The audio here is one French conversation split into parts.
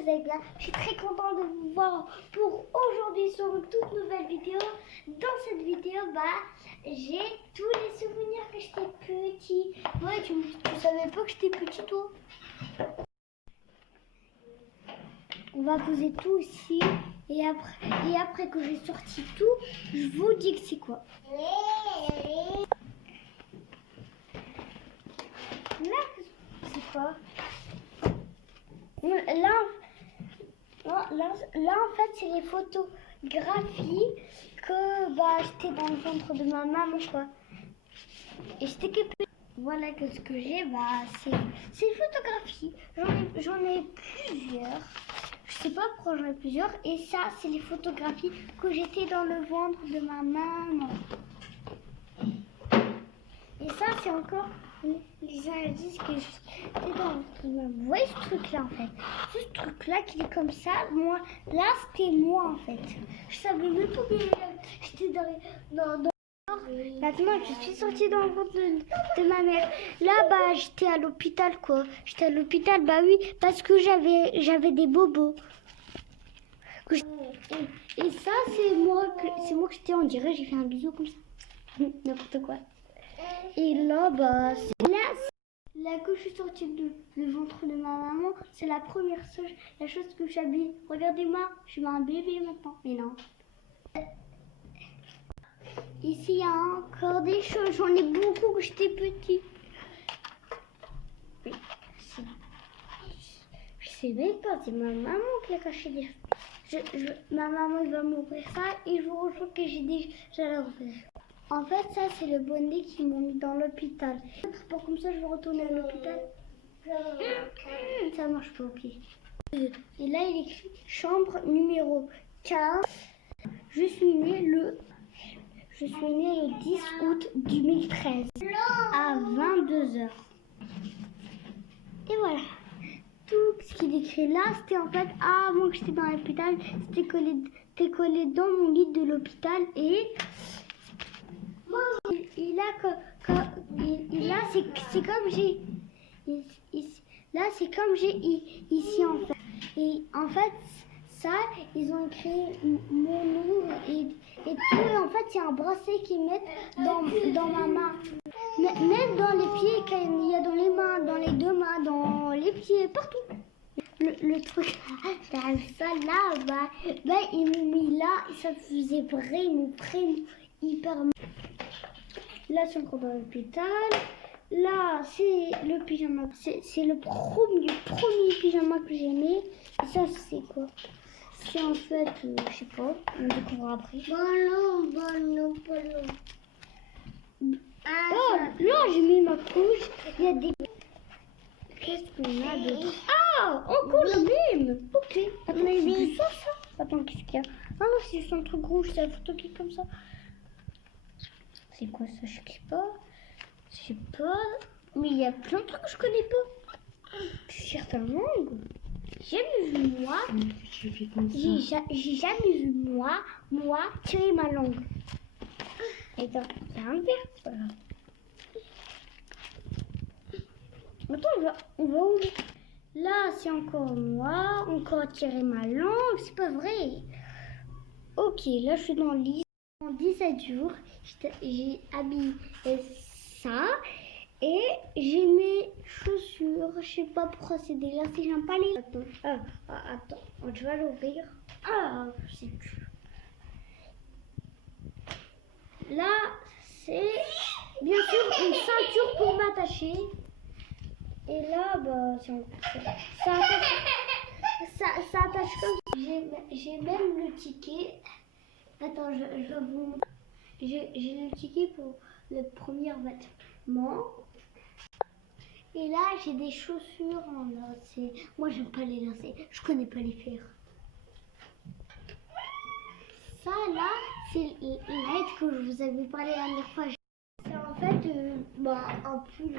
vous allez bien. Je suis très contente de vous voir pour aujourd'hui sur une toute nouvelle vidéo. Dans cette vidéo, j'ai tous les souvenirs que j'étais petit. Ouais, tu savais pas que j'étais petit, toi? On va poser tout ici. Et après que j'ai sorti tout, je vous dis que c'est quoi. Là, c'est quoi? Là, en fait, c'est les photographies que j'étais dans le ventre de ma maman, quoi. Et j'étais que petite. Voilà que ce que j'ai, c'est une photographie. J'en ai plusieurs. Je sais pas pourquoi j'en ai plusieurs. Et ça, c'est les photographies que j'étais dans le ventre de ma maman. Et ça, c'est encore les indices que j'étais dans le ventre de ma maman. Vous voyez ce truc-là, en fait? Ce truc-là qui est comme ça, moi, là, c'était moi, en fait. Je savais même pas que j'étais dans Maintenant, je suis sortie dans le ventre de ma mère. Là, j'étais à l'hôpital, quoi. J'étais à l'hôpital, oui, parce que j'avais des bobos. Et ça, c'est moi que j'étais, on dirait, j'ai fait un bisou comme ça. N'importe quoi. Et là, c'est là que je suis sortie du ventre de ma maman. C'est la première chose, la chose que j'habille. Regardez-moi, je suis un bébé maintenant. Mais non. Ici, il y a encore des choses. J'en ai beaucoup que j'étais petite. Oui. Je sais même pas. C'est ma maman qui a caché des choses. Ma maman va m'ouvrir ça et je vous retrouve que j'ai déjà l'ouvrir. En fait, ça, c'est le bonnet qui m'ont mis dans l'hôpital. Pour comme ça, je vais retourner à l'hôpital. Ça marche pas, ok. Et là, il écrit chambre numéro 15. Je suis née le 10 août 2013 à 22h. Et voilà. Tout ce qu'il écrit là, c'était en fait, avant que j'étais dans l'hôpital, c'était collé dans mon lit de l'hôpital. Et là, c'est comme j'ai... Là, c'est comme j'ai ici, en fait. Et en fait, ça, ils ont écrit mon nom et tout. Et en fait, il y a un bracelet qu'ils mettent dans ma main. Même dans les pieds, il y a dans les mains, dans les deux mains, dans les pieds, partout. Le truc, ça là, ils m'ont mis là, et ça faisait vraiment hyper mal. Là, c'est encore dans l'hôpital. Là, c'est le pyjama. C'est le premier pyjama que j'ai mis. Et ça, c'est quoi? C'est en fait, je sais pas, on découvrira après. Ballon. Oh, là, j'ai mis ma couche. Il y a des... Qu'est-ce qu'on a d'autre? Ah, encore le même. Ok. Attends, c'est ça. Attends, qu'est-ce qu'il y a? Ah non, c'est juste un truc rouge, c'est la photo qui est comme ça. C'est quoi ça? Je sais pas. Mais il y a plein de trucs que je connais pas. Certainement. J'ai jamais vu moi. J'ai jamais vu moi tirer ma langue. Attends, c'est un verre, c'est pas grave. Attends, on va où? Là, c'est encore moi, encore tirer ma langue, c'est pas vrai. Ok, là, je suis dans le lit. En 17 jours, j'ai habillé ça. Et j'ai mes chaussures. Je sais pas pourquoi c'est déglacé. J'aime pas les... Attends. Je vais l'ouvrir. C'est dur. Là, c'est bien sûr une ceinture pour m'attacher. Et là, ça attache comme ça. J'ai même le ticket. Attends, je vais vous montrer. J'ai le ticket pour le premier vêtement. Et là, j'ai des chaussures en lacets. Moi, j'aime pas les lacets. Je connais pas les faire. Ça, là, c'est l'aide que je vous avais parlé la dernière fois. C'est en fait un pull.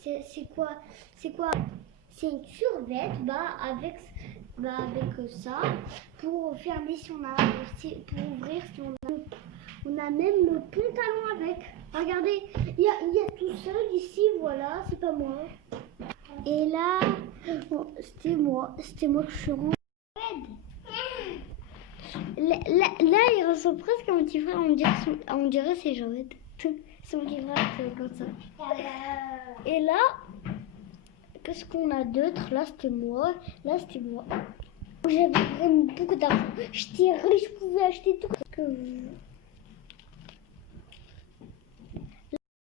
C'est quoi? C'est une survêt avec ça pour fermer si on a, pour ouvrir si on a même le pantalon avec. Regardez, il y a tout seul ici, voilà, c'est pas moi. Et là, Bon, c'était moi que je suis rentrée. Là, il ressemble presque à mon petit frère. On dirait c'est Joël. C'est mon petit frère, c'est comme ça. Et là, qu'est-ce qu'on a d'autre? Là, c'était moi. Là, c'était moi. J'avais vraiment beaucoup d'argent. J'étais riche, je pouvais acheter tout.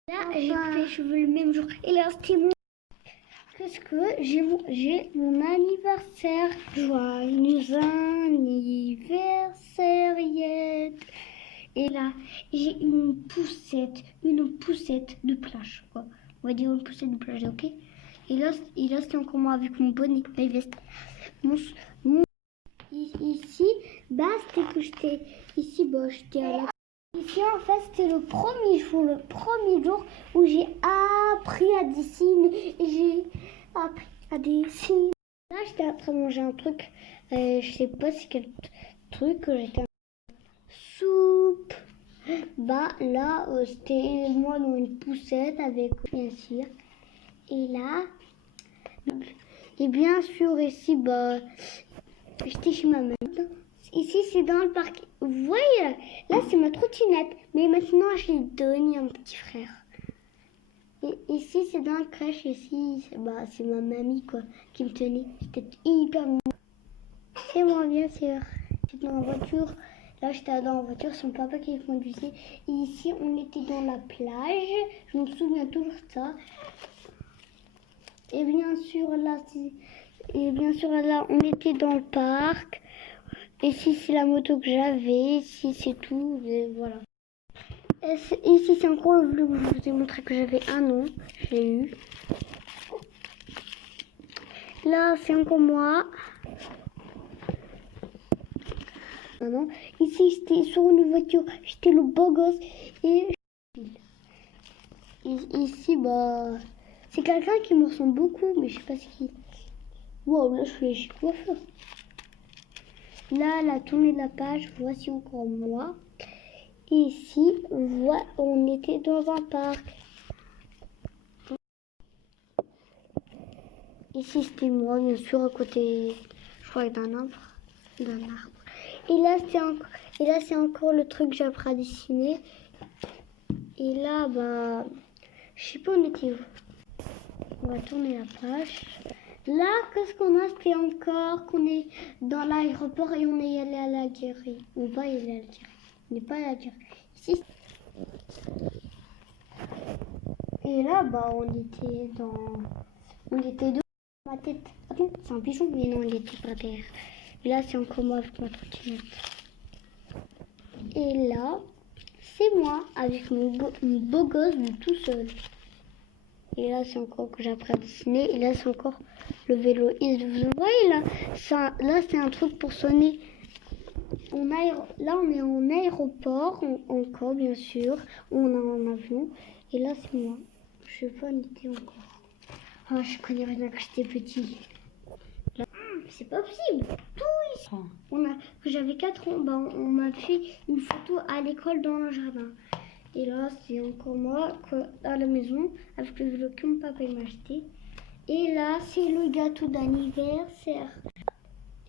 Là, j'ai coupé les cheveux le même jour. Et là, c'était mon... Qu'est-ce que j'ai mon anniversaire. Joyeux anniversaire, Yed. Et là, j'ai une poussette de plage, quoi. On va dire une poussette de plage, ok? Et là c'est encore moi avec mon bonnet, ma veste. Ici, bah, c'était que j'étais ici, bah, j'étais à la... Ici, en fait, c'était le premier jour où j'ai appris à dessiner. J'ai appris à dessiner. Là, j'étais en train de manger un truc, je sais pas c'est quel truc, j'étais en soupe. Bah, là, c'était moi dans une poussette avec, bien sûr. Et là, et bien sûr, ici, bah, j'étais chez ma maman. Ici, c'est dans le parc. Vous voyez, là, c'est ma trottinette. Mais maintenant, je l'ai donnée à mon petit frère. Et ici, c'est dans la crèche. Ici, c'est ma mamie, quoi, qui me tenait. C'était hyper mignon. C'est moi, bien sûr. J'étais dans la voiture. Là, j'étais dans la voiture. C'est mon papa qui conduisait. Et ici, on était dans la plage. Je me souviens toujours de ça. Et bien sûr, là, on était dans le parc. Ici, c'est la moto que j'avais. Ici, c'est tout. Et voilà. Ici, c'est encore le vlog où je vous ai montré que j'avais un an. Je l'ai eu. Là, c'est encore moi. Maman. Ici, j'étais sur une voiture. J'étais le beau gosse. Et ici, bah, c'est quelqu'un qui me ressemble beaucoup, mais je sais pas ce qui. Wow, là, je suis chez coiffeur. Là, la tournée de la page, voici encore moi. Et ici, on était dans un parc. Ici, c'était moi, bien sûr, à côté, je crois, d'un arbre. Et là, c'est encore le truc que j'ai appris à dessiner. Et là, bah, je sais pas, on était où. On va tourner la page. Là, qu'est-ce qu'on a? C'était encore qu'on est dans l'aéroport et on est allé à l'Algérie. On va y aller à l'Algérie. On n'est pas à l'Algérie. Ici. Et là, bah, on était dans ma tête. Attends, c'est un pigeon, mais non, il était par terre. Et là, c'est encore moi avec ma trottinette. Et là, c'est moi avec mon beau gosse de tout seul. Et là, c'est encore que j'apprends à dessiner. Et là, c'est encore le vélo. Et vous voyez, là, c'est un truc pour sonner. Là, on est en aéroport, encore, bien sûr. On est en avion. Et là, c'est moi. Je sais pas où on était encore. Ah, je connais rien quand j'étais petit. Là, c'est pas possible. Tout ici. Que j'avais 4 ans, bah, on m'a fait une photo à l'école dans le jardin. Et là, c'est encore moi à la maison avec le vélo que mon papa m'a acheté. Et là, c'est le gâteau d'anniversaire.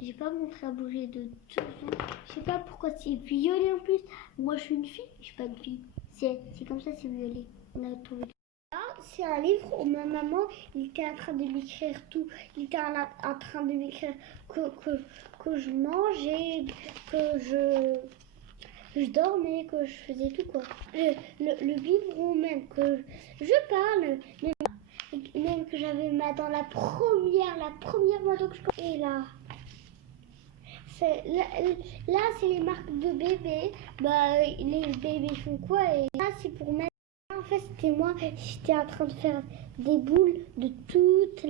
J'ai pas montré à bouger de toute façon. Je sais pas pourquoi c'est violet en plus. Moi, je suis une fille, je suis pas une fille. C'est comme ça, c'est violet. On a trouvé. Là, c'est un livre où ma maman, il était en train de m'écrire tout. Il était en train de m'écrire que je mangeais, que je dormais, que je faisais tout, quoi. Le biberon même, que je parle, même que j'avais dans la première moto que je... Et là, c'est les marques de bébés. Bah, les bébés font quoi? Et là, c'est pour mettre... En fait, c'était moi, j'étais en train de faire des boules de toute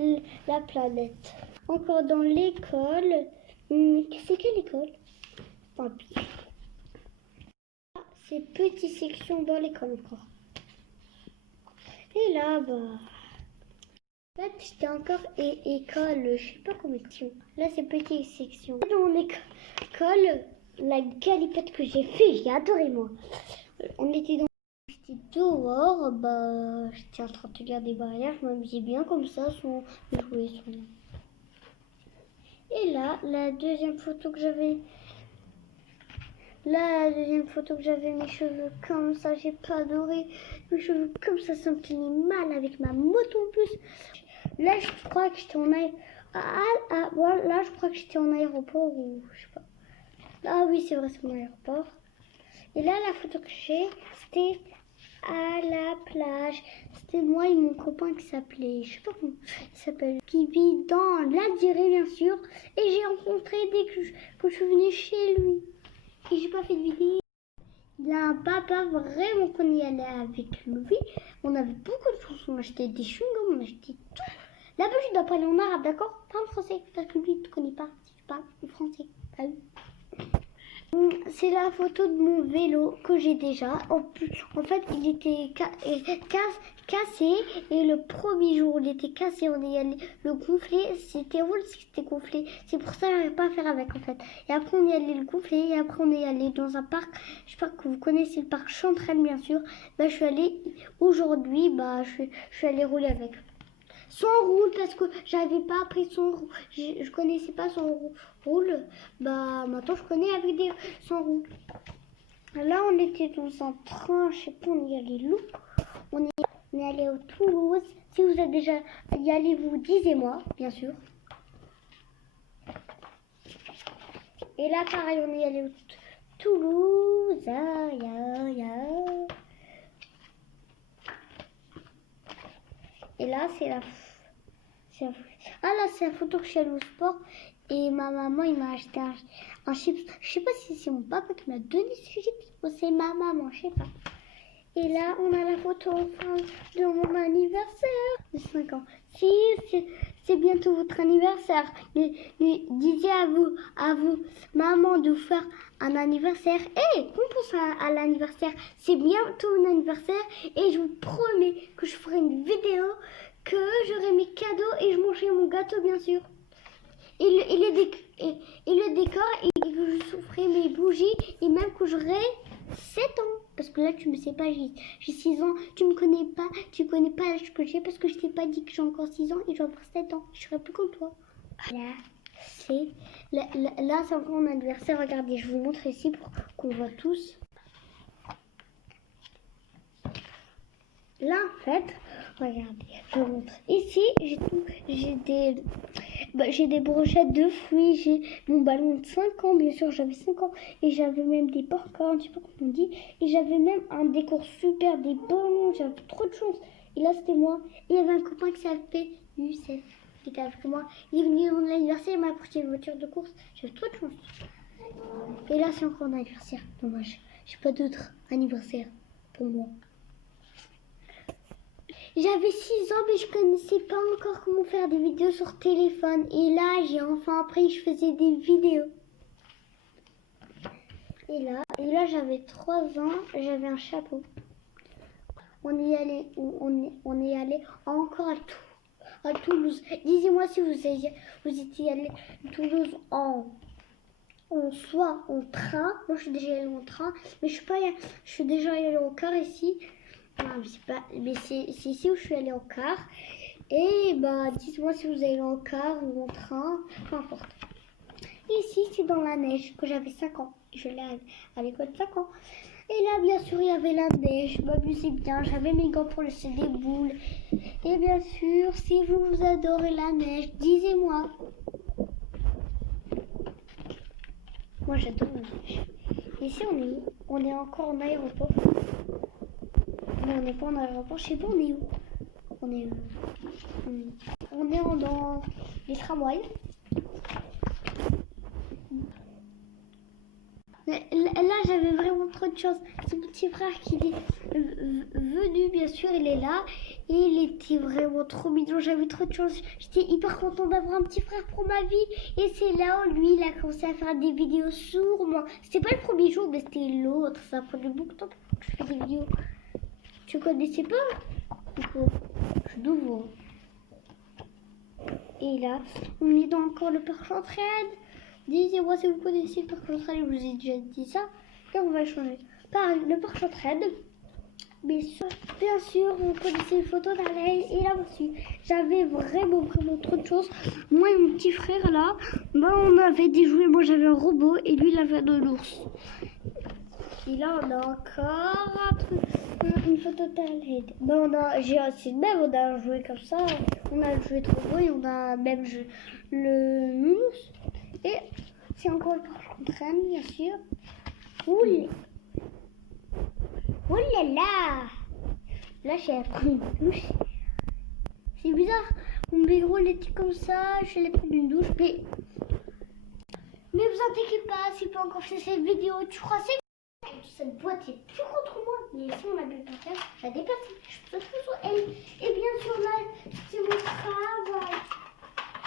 la planète. Encore dans l'école. C'est quelle école? Tant pis. C'est petite section dans l'école encore. Et là, bah... En fait, j'étais encore école, je sais pas comment section. Là, c'est petite section. Dans mon école, la galipette que j'ai fait, j'ai adoré, moi. On était dehors, bah, j'étais en train de regarder des barrières, je m'amusais bien comme ça, sans jouer. Et là, la deuxième photo que j'avais... Là, la deuxième photo que j'avais mes cheveux comme ça, j'ai pas adoré. Mes cheveux comme ça me tenait mal avec ma moto en plus. Là, je crois que j'étais en voilà, là, je crois que j'étais en aéroport ou je sais pas. Ah oui, c'est vrai, c'est mon aéroport. Et là, la photo que j'ai, c'était à la plage. C'était moi et mon copain qui s'appelait, je sais pas comment il s'appelle, qui vit dans l'Algérie, bien sûr. Et j'ai rencontré dès que je suis venue chez lui. Et j'ai pas fait de vidéo. Il a un papa vraiment qu'on y allait avec lui. On avait beaucoup de choses. On achetait des chewing-gums, on achetait tout. Là-bas, je dois parler en arabe, d'accord? Pas en français, parce que lui, il ne connaît pas. Si tu parles en français. Ah oui. C'est la photo de mon vélo que j'ai déjà. En fait, il était cassé. Et le premier jour, il était cassé. On est allé le gonfler. C'était rouge, c'était gonflé. C'est pour ça que je n'arrive pas à faire avec, en fait. Et après, on est allé le gonfler. Et après, on est allé dans un parc. J'espère que vous connaissez le parc Chantraine, bien sûr. Bah, je suis allée aujourd'hui. Bah, je suis allée rouler avec. Sans roule parce que j'avais pas appris son roule. Je connaissais pas son roule. Bah maintenant je connais avec des sans roule. Là on était dans un train, je sais pas, on y allait où. On est allé au Toulouse. Si vous êtes déjà y allé, vous disiez-moi, bien sûr. Et là pareil, on est allé au Toulouse. Et là c'est la Ah là, c'est la photo que je suis allée au sport et ma maman, il m'a acheté un chips. Je sais pas si c'est mon papa qui m'a donné ce chips ou c'est ma maman, je sais pas. Et là, on a la photo enfin de mon anniversaire de 5 ans. Si, c'est bientôt votre anniversaire. Mais disiez à vous, maman, de vous faire un anniversaire. Et on pense à l'anniversaire. C'est bientôt mon anniversaire et je vous promets que je ferai une vidéo, que j'aurai mes cadeaux et je mangerai mon gâteau, bien sûr. Et le décor, et que je souffrais mes bougies, et même que j'aurai 7 ans. Parce que là, tu me sais pas, j'ai 6 ans. Tu me connais pas, tu connais pas l'âge que j'ai parce que je t'ai pas dit que j'ai encore 6 ans et j'ai encore 7 ans. Je serai plus comme toi. Là, c'est encore mon anniversaire. Regardez, je vous montre ici pour qu'on voit tous. Là, en fait, regardez, je vous montre. Ici, j'ai des brochettes de fruits, j'ai mon ballon de 5 ans, bien sûr, j'avais 5 ans, et j'avais même des popcorn, je sais pas comment on dit, et j'avais même un décor super, des ballons, j'avais trop de chance. Et là, c'était moi, et il y avait un copain qui s'appelait Youssef, qui était avec moi. Il est venu à mon anniversaire, il m'a apporté une voiture de course, j'avais trop de chance. Et là, c'est encore mon anniversaire, dommage, j'ai pas d'autre anniversaire pour moi. J'avais 6 ans, mais je connaissais pas encore comment faire des vidéos sur téléphone. Et là, j'ai enfin appris, je faisais des vidéos. Et là j'avais 3 ans, j'avais un chapeau. On est allé encore à Toulouse. Dites-moi si vous étiez allé à Toulouse soit en train. Moi, je suis déjà allée en train, mais je suis déjà allée en car ici. Mais c'est ici où je suis allée en car. Et bah, dites-moi si vous allez en car ou en train, peu importe. Ici, c'est dans la neige, que j'avais 5 ans. Je l'ai à l'école de 5 ans. Et là, bien sûr, il y avait la neige. Je m'amusais bien. J'avais mes gants pour laisser des boules. Et bien sûr, si vous adorez la neige, disez-moi. Moi, j'adore la neige. Ici, on est où? On est encore en aéroport. Non, on n'est pas en aéroport. Je sais pas, on est où? On est dans les tramways. Là, j'avais vraiment trop de chance. C'est mon petit frère qui est venu, bien sûr, il est là. Et il était vraiment trop mignon. J'avais trop de chance. J'étais hyper contente d'avoir un petit frère pour ma vie. Et c'est là où lui, il a commencé à faire des vidéos sur moi. C'était pas le premier jour, mais c'était l'autre. Ça prenait beaucoup de temps pour que je fasse des vidéos. Tu connaissais pas? Je suis nouveau. Et là, on est dans encore le parc Chantraine. Dites-moi si vous connaissez le parc Chantraine, je vous ai déjà dit ça. Et on va changer. Pareil, le parc Chantraine. Bien sûr, vous connaissez les photos d'Alain et là aussi. J'avais vraiment trop de choses. Moi et mon petit frère là, on avait des jouets. Moi j'avais un robot et lui il avait un ours. Et là on a encore un truc, une photo d'Alain. J'ai aussi même, on a un jouet comme ça. On a le jouet de robot et on a même le nounours. Et c'est encore le porte-contrainte bien sûr. Oula. Oh là là! Là, j'ai pris une douche. C'est bizarre. Mon bureau, il était comme ça. Je l'ai pris une douche. Mais vous inquiétez pas, c'est pas encore fait cette vidéo. Tu crois que cette boîte est plus contre moi. Mais ici, on a bien fait. Je la déplace. Je peux tout sur elle. Et bien sûr, là, c'est mon travail.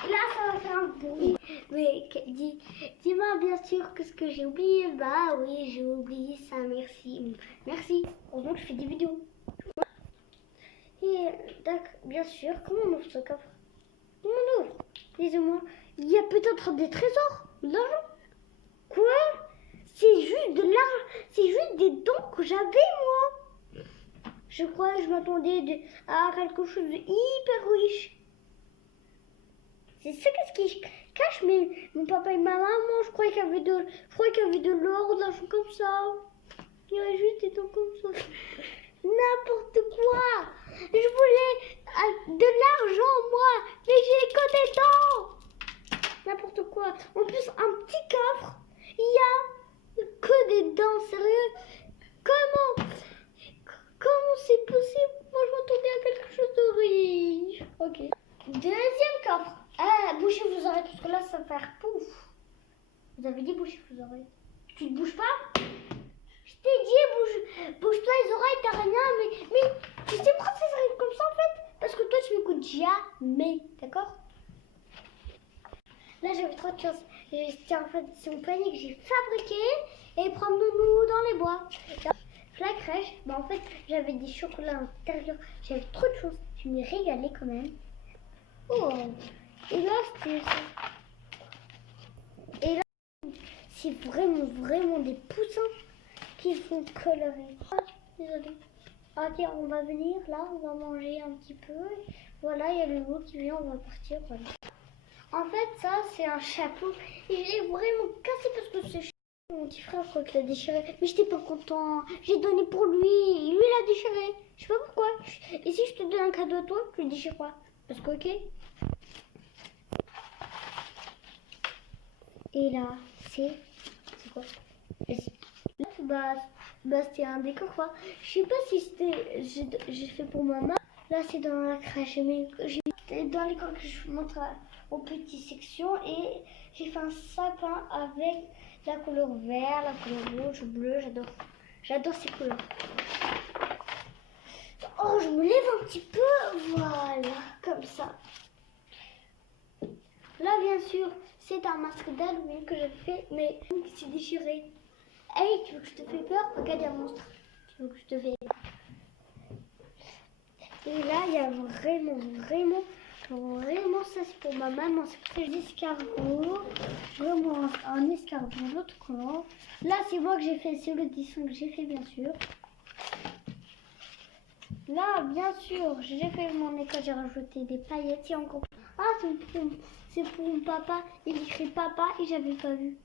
Et là, ça va faire un bruit. Mais dis-moi bien sûr que ce que j'ai oublié. Bah oui, j'ai oublié ça. Merci. Merci. Heureusement que je fais des vidéos. Et d'accord, bien sûr. Comment on ouvre ce coffre? Comment on ouvre? Dis-moi. Il y a peut-être des trésors, de l'argent. Quoi? C'est juste de l'argent. C'est juste des dons que j'avais moi. Je crois que je m'attendais à quelque chose de hyper riche. C'est ça qu'est-ce qui cache mon papa et ma maman. Je croyais qu'il y avait de l'or, de l'argent comme ça. Il y avait juste des dents comme ça. N'importe quoi. Je voulais de l'argent moi, mais j'ai que des dents. N'importe quoi. En plus un petit coffre, il y a que des dents. Sérieux? Comment c'est possible? Moi je m'attendais à quelque chose de riche. Ok. Deuxième coffre. Bouchez vos oreilles parce que là ça va faire pouf. Vous avez dit bouchez vos oreilles. Tu ne bouges pas? Je t'ai dit bouge-toi les oreilles, t'as rien, mais tu sais pourquoi ça arrive comme ça en fait? Parce que toi tu m'écoutes jamais, d'accord? Là j'avais trop de chance. C'était en fait c'est mon panier que j'ai fabriqué et promenons-nous dans les bois. Là, la crèche, en fait j'avais des chocolats à l'intérieur, j'avais trop de choses, je m'y régalais quand même. Oh, et là c'était ça. Et là c'est vraiment des poussins qui sont colorés. Ah, désolé. Ok, on va venir là, on va manger un petit peu. Voilà, il y a le loup qui vient, on va partir. Voilà. En fait, ça c'est un chapeau. Et je l'ai vraiment cassé parce que ce chapeau, mon petit frère croit qu'il l'a déchiré. Mais j'étais pas content. J'ai donné pour lui. Et lui il l'a déchiré. Je sais pas pourquoi. Et si je te donne un cadeau à toi, tu le déchires pas. Parce que ok. Et là, c'est quoi? Là, c'était un décor quoi. Je sais pas si c'était j'ai fait pour maman. Là c'est dans la crèche, mais j'ai dans l'école que je montre aux petites sections et j'ai fait un sapin avec la couleur vert, la couleur rouge, bleu. J'adore ces couleurs. Oh, je me lève un petit peu, voilà, comme ça. Là bien sûr c'est un masque d'Halloween que j'ai fait, mais qui s'est déchiré. Hey, tu veux que je te fais peur? Regarde, il y a un monstre. Tu veux que je te fais peur? Et là, il y a vraiment, ça c'est pour ma maman. C'est des escargots. Vraiment un escargot, l'autre couleur. Là, c'est moi que j'ai fait, c'est le dessin que j'ai fait, bien sûr. Là, bien sûr, j'ai fait mon école, j'ai rajouté des paillettes. Et encore. Ah, c'est pour mon papa. Il écrit papa et j'avais pas vu.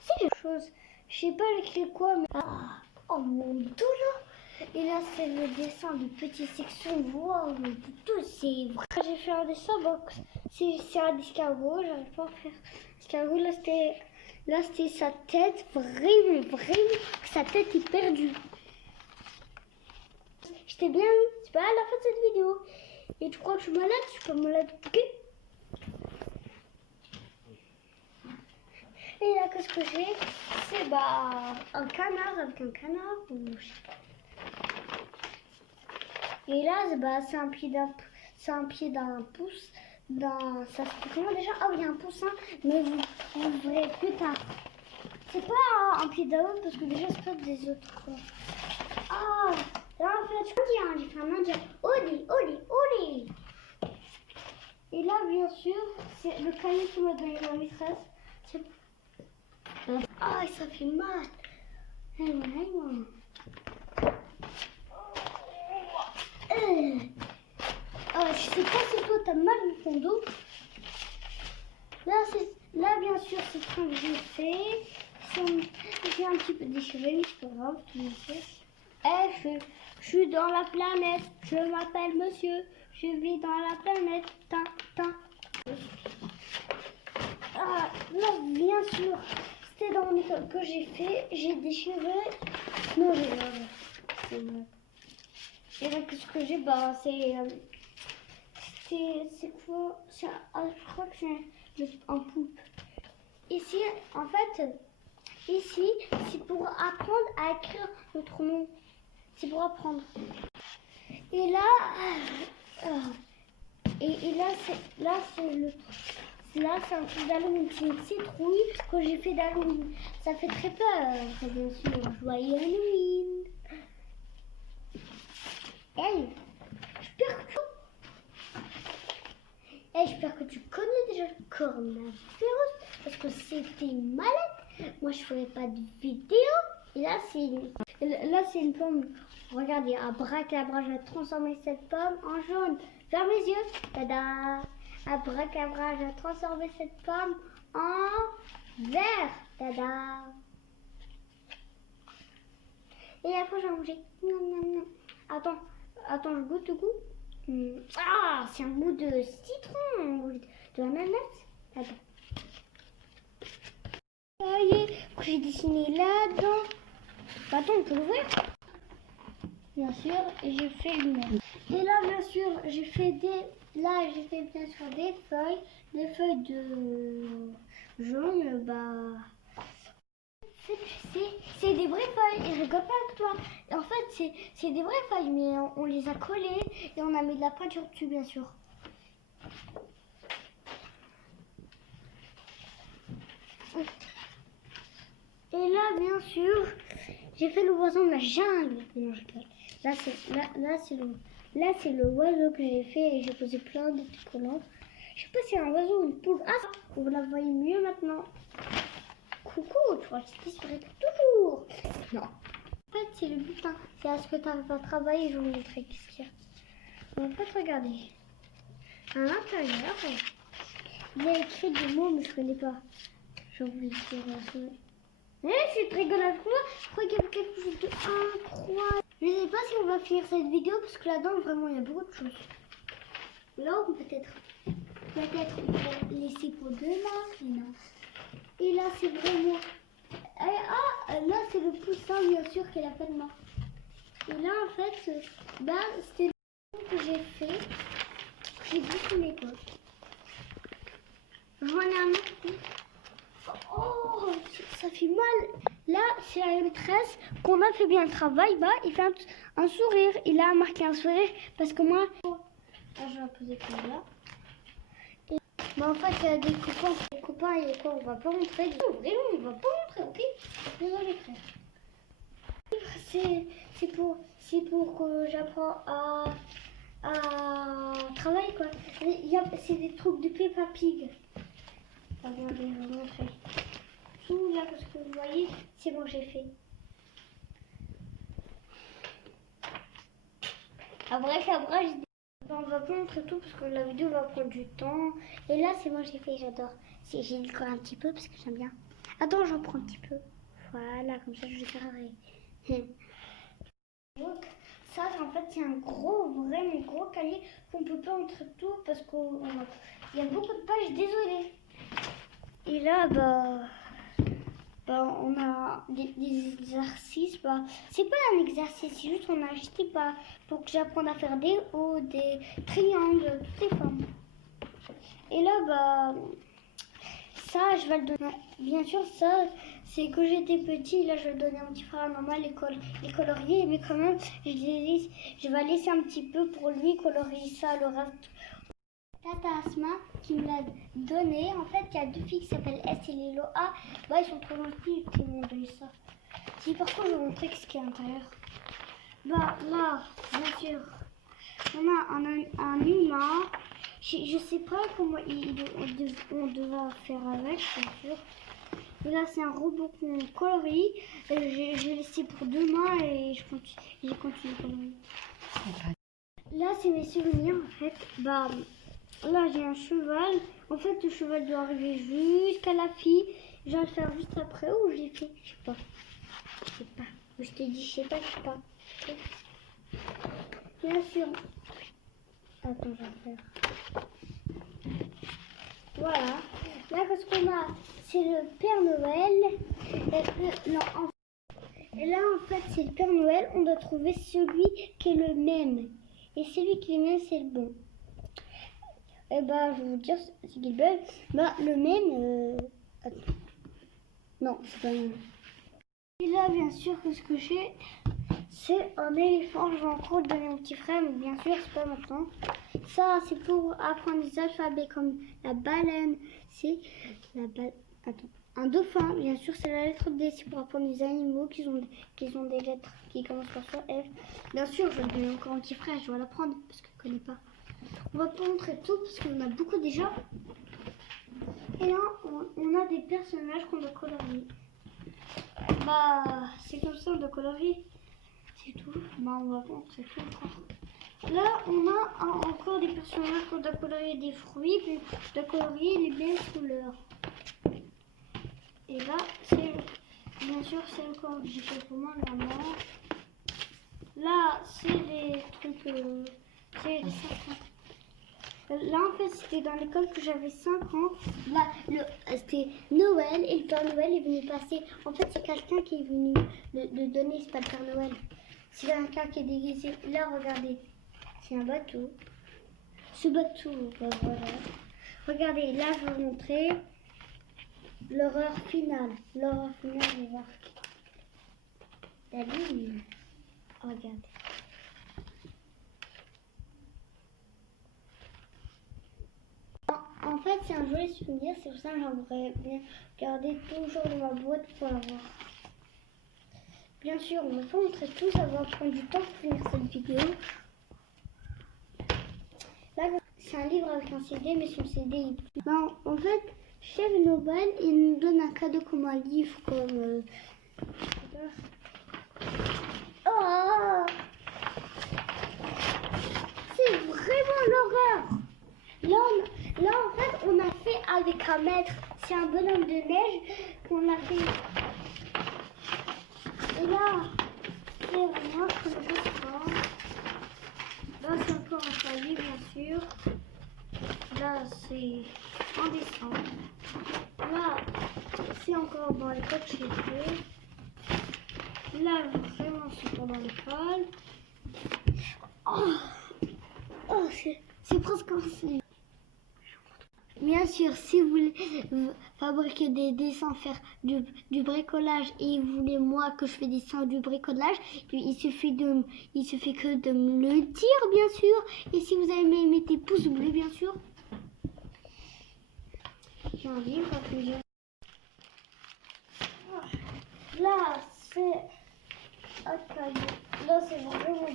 C'est quelque chose. Je sais pas écrire quoi, mais... Oh mon Dieu là. Et là, c'est le dessin de petites sections. Wow, tout c'est vrai. J'ai fait un dessin, c'est un escargot. J'arrive pas à faire escargot. Là, c'était sa tête. Vraiment, sa tête est perdue. J'étais bien mis. C'est pas à la fin de cette vidéo. Et tu crois que je suis malade? Je suis pas malade, ok? Et là, qu'est-ce que j'ai? C'est un canard avec un canard. Et là, c'est un pied d'un pouce. Ça se fait comment déjà? Ah oui, un poussin, mais vous verrez plus tard. C'est pas un pied d'un autre parce que déjà, c'est pas des autres. Quoi. Ah, là en fait, j'ai fait un indien. Olé. Et là, bien sûr, c'est le cahier que m'a donné ma maîtresse. Ah, ça fait mal. t'as mal dans ton dos. Là bien sûr, c'est ce que j'ai fait. J'ai un petit peu déchiré, mais c'est pas grave, bien sûr. Je suis dans la planète, je m'appelle monsieur, je vis dans la planète. Ah, là, bien sûr, c'était dans mon école que j'ai fait, j'ai déchiré. Non, c'est mal. Et là, qu'est-ce que j'ai? Bah, c'est quoi? Je crois que c'est un poupe. Ici, en fait, ici, c'est pour apprendre à écrire notre nom. C'est pour apprendre. Et là, là, c'est un truc d'Halloween. C'est une citrouille que j'ai fait d'Halloween. Ça fait très peur, bien sûr. Joyeux Halloween. Hey, j'espère que tu connais déjà le coronavirus parce que c'était malade. Moi, je ferai pas de vidéo. Et là, c'est une pomme. Regardez, abracadabra, je vais transformer cette pomme en jaune. Ferme les yeux. Tada. Abracadabra, je vais transformer cette pomme en vert. Tada. Et après, je vais manger. Attends, je goûte le goût. Ah, c'est un goût de citron, un goût de ananas. Attends. Ça y est, j'ai dessiné là-dedans. Attends, on peut l'ouvrir. Bien sûr, et j'ai fait une. Et là, bien sûr, j'ai fait bien sûr des feuilles de jaune, bah. C'est des vraies feuilles, et je rigole pas avec toi. En fait, c'est des vraies feuilles, mais on les a collées et on a mis de la peinture dessus, bien sûr. Et là, bien sûr, j'ai fait le oiseau de la jungle. Non, je rigole. Là, c'est le oiseau que j'ai fait et j'ai posé plein de petits collants. Je sais pas si c'est un oiseau ou une poule. Ah, vous la voyez mieux maintenant. Coucou, tu vois, je disparaît toujours. Non. En fait, c'est le butin. C'est à ce que tu arrives à travailler, je vous montrerai qu'est-ce qu'il y a. On va pas te regarder. À l'intérieur, il y a écrit des mots, mais je connais pas. Je vais vous le dire. C'est très rigolo avec moi. Je crois qu'il y a quelque chose d'incroyable. Je sais pas si on va finir cette vidéo parce que là-dedans, vraiment, il y a beaucoup de choses. Là, on peut peut-être laisser pour demain. Non. Et là, c'est vraiment. Là, c'est le poussin, bien sûr, qu'elle a fait de moi. Et là, en fait, c'était le que j'ai fait. J'ai dessiné quoi. J'en ai un autre. Oh, ça fait mal. Là, c'est la maîtresse qu'on a fait bien le travail. Bah, il fait un sourire. Il a marqué un sourire parce que moi. Je vais la poser comme là. Et, en fait, il y a des copains. Les copains, et quoi, on va pas montrer. Non, vraiment, on va pas montrer, ok? Désolé, frère. C'est pour que j'apprends à travailler, quoi. C'est des trucs de Peppa Pig. Regardez, je vais vous montrer. Tout là, parce que vous voyez, c'est bon, j'ai fait. Après, on va pas montrer tout parce que la vidéo va prendre du temps. Et là, c'est moi, j'ai fait, j'adore. J'ai décoré un petit peu parce que j'aime bien. Attends, j'en prends un petit peu. Voilà, comme ça, je décorerai. Donc, ça, en fait, c'est un vraiment gros cahier qu'on peut pas montrer tout parce qu'il y a beaucoup de pages, désolé. Et là, on a des exercices. C'est pas un exercice, c'est juste on a acheté pour que j'apprenne à faire des hauts, des triangles, toutes les formes. Et là, ça, je vais le donner. Bien sûr, ça, c'est que j'étais petit. Là, je vais le donner à mon petit frère à maman, les colorier. Mais quand même, je vais laisser un petit peu pour lui colorier ça, le reste. Tata Asma qui me l'a donné. En fait, il y a deux filles qui s'appellent S et Lilo A. Ils sont trop gentils qui m'ont donné ça. Si par contre, je vais vous montrer ce qu'il y a à l'intérieur. Là, bien sûr, on a un humain. Je sais pas comment on devra faire avec, bien sûr. Et là, c'est un robot qu'on colorie. Je vais laisser pour demain et je continue à colorier. Là, c'est mes souvenirs en fait. Là, j'ai un cheval. En fait, le cheval doit arriver jusqu'à la fille. Je vais le faire juste après. Où je l'ai fait? Je sais pas. Je sais pas. Je t'ai dit, je sais pas, je sais pas. Bien sûr. Attends, je vais faire. Voilà. Là, qu'est-ce qu'on a? C'est le Père Noël. Et là, en fait, c'est le Père Noël. On doit trouver celui qui est le même. Et celui qui est le même, c'est le bon. Et bah, je vais vous dire, c'est Gilbert. Bah, le même. Attends. Non, c'est pas le même. Et là, bien sûr, que ce que j'ai, c'est un éléphant. Je vais encore le donner à mon petit frère, mais bien sûr, c'est pas maintenant. Ça, c'est pour apprendre des alphabets comme la baleine. C'est la baleine. Attends. Un dauphin, bien sûr, c'est la lettre D. C'est pour apprendre des animaux qui ont des lettres qui commencent par soit F. Bien sûr, je vais le donner encore à mon petit frère. Je vais l'apprendre parce que je ne connais pas. On va pas montrer tout parce qu'on a beaucoup déjà. Et là, on a des personnages qu'on doit colorier. Bah, c'est comme ça, on doit colorier. C'est tout. Bah, on va pas montrer tout encore. Là, on a encore des personnages qu'on doit colorier des fruits, puis on doit colorier les belles couleurs. Et là, c'est bien sûr, c'est encore j'ai fait pour moi maman. Là, c'est les trucs, c'est les 5 ans. Là, en fait, c'était dans l'école que j'avais 5 ans. Là, c'était Noël et le Père Noël est venu passer. En fait, c'est quelqu'un qui est venu le donner, c'est pas le Père Noël. C'est quelqu'un qui est déguisé. Là, regardez, c'est un bateau. Ce bateau, bah, voilà. Regardez, là, je vais vous montrer l'horreur finale. L'horreur finale, on va voir. La lune. Regardez. En fait, c'est un joli souvenir, c'est pour ça que j'aimerais bien garder toujours dans ma boîte pour l'avoir. Bien sûr, on ne va pas montrer tout, ça va prendre du temps pour finir cette vidéo. Là, c'est un livre avec un CD, mais sur le CD, ben, en fait, Chef Noël, il nous donne un cadeau comme un livre, comme... Oh, c'est vraiment l'horreur. Là, en fait, on a fait avec un maître. C'est un bonhomme de neige qu'on a fait. Et là, c'est vraiment ce que je pense. Là, c'est encore un foyer, bien sûr. Là, c'est en décembre. Là, c'est encore dans l'école chez eux. Là, vraiment, c'est pendant l'école. Oh, c'est presque aussi. Bien sûr, si vous voulez fabriquer des dessins, faire du bricolage et vous voulez moi que je fais des dessins du bricolage, il suffit que de me le dire, bien sûr. Et si vous aimez, mettez pouce bleu, bien sûr. J'ai un livre à plusieurs. Là, c'est... Là, c'est vraiment...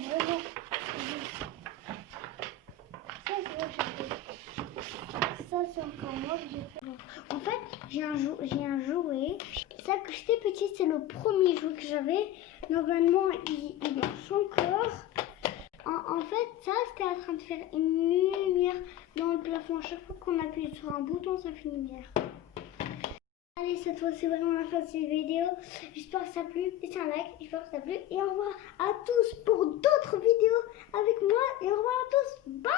Ça, c'est encore moi que j'ai fait. En fait, j'ai un jouet. Ça, que j'étais petite, c'est le premier jouet que j'avais. Normalement, il marche encore. En fait, ça, c'était en train de faire une lumière dans le plafond. À chaque fois qu'on appuie sur un bouton, ça fait une lumière. Allez, cette fois, c'est vraiment la fin de cette vidéo. J'espère que ça a plu. Laissez un like, j'espère que ça a plu. Et au revoir à tous pour d'autres vidéos avec moi. Et au revoir à tous. Bye!